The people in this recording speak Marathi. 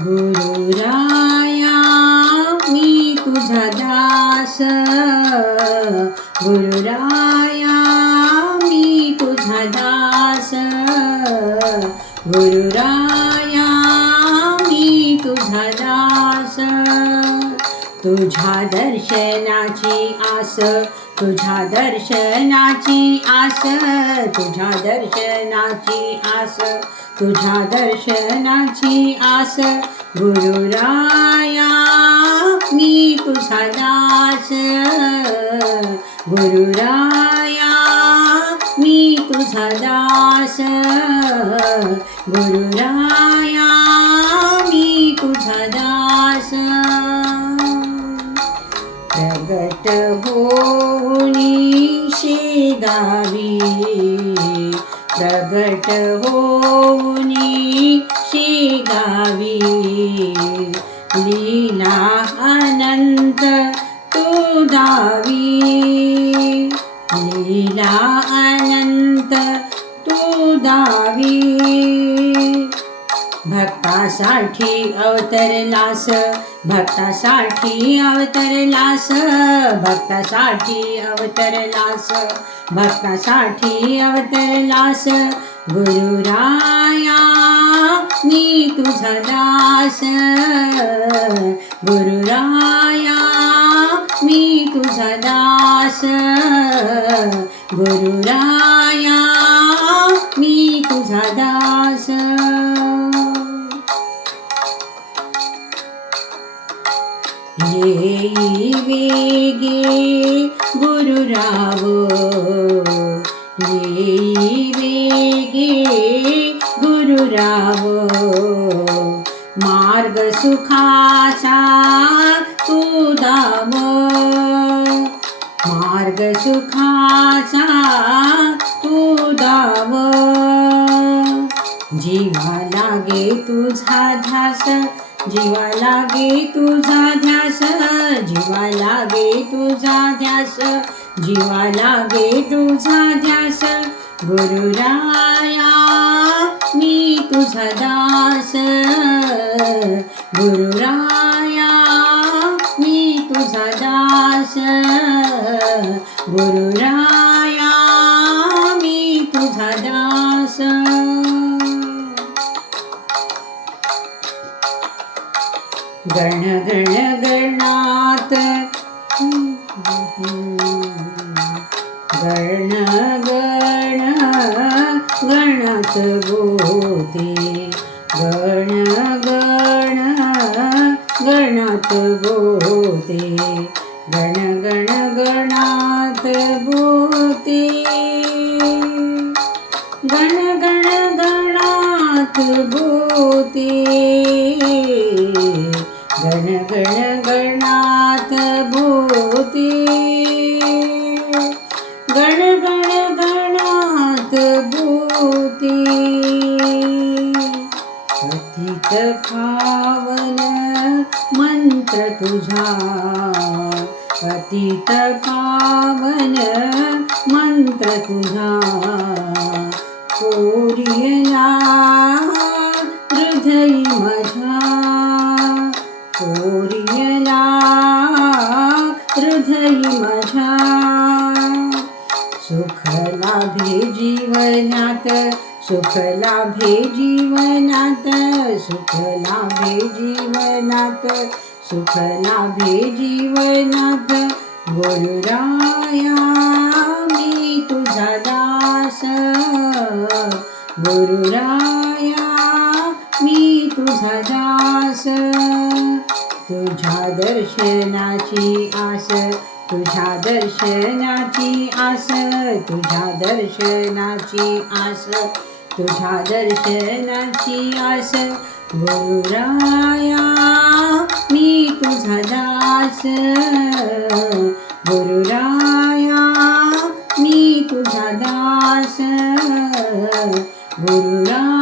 गुरुराया मी तुझा दास. गुरुराया मी तुझा दास. गुरुराया मी तुझा दास. तुझ्या दर्शनाची आस तुझ्या दर्शनाची आस तुझ्या दर्शनाची आस तुझ्या दर्शनाची आस. गुरुराया मी तुझा दास. गुरुराया मी तुझा दास. गुरुराया मी तुझा दास. प्रगट हो प्रगट होऊनी शेगावी लीला अनंत तू दावी। अनंत तू दावी भक्तासाठी अवतरलास भक्तासाठी अवतरलास भक्तासाठी अवतरलास भक्तासाठी अवतरलास गुरुराया मी तुझा दास. गुरुराया मी तुझा दास. गुरुराया मी तुझा दास. येई वेगे गुरुराव येई वेगे गुरुराव मार्ग सुखाचा तू दाव मार्ग सुखाचा तू दाव जीवा लागे तुझा झास जीवा लागे तुझा ध्यास जीवा लागे तुझा ध्यास जीवा लागे तुझा ध्यास. गुरुराया मी तुझा दास. गुरुराया मी तुझा दास. गुरुराया गण गण गण गण गणात गोते गण गण गणात गोते गण गण गणात गोते गण गण गणात गोते गणगणगणात् भूते। गणगणगणात् भूति। पति तावन मन्त्र तुझा। पति तावन मन्त्र तुजा जीवनात? सुख लाभे जीवनात? सुख लाभे जीवनात? सुख लाभे जीवनात? गुरुराया मी तुझा दास. गुरुराया मी तुझा दास. तुझ्या दर्शनाची आस. तुझ्या दर्शनाची आस तुझ्या दर्शनाची आस तुझ्या दर्शनाची आस. गुरुराया मी तुझा दास. गुरुराया मी तुझा दास. गुरुराया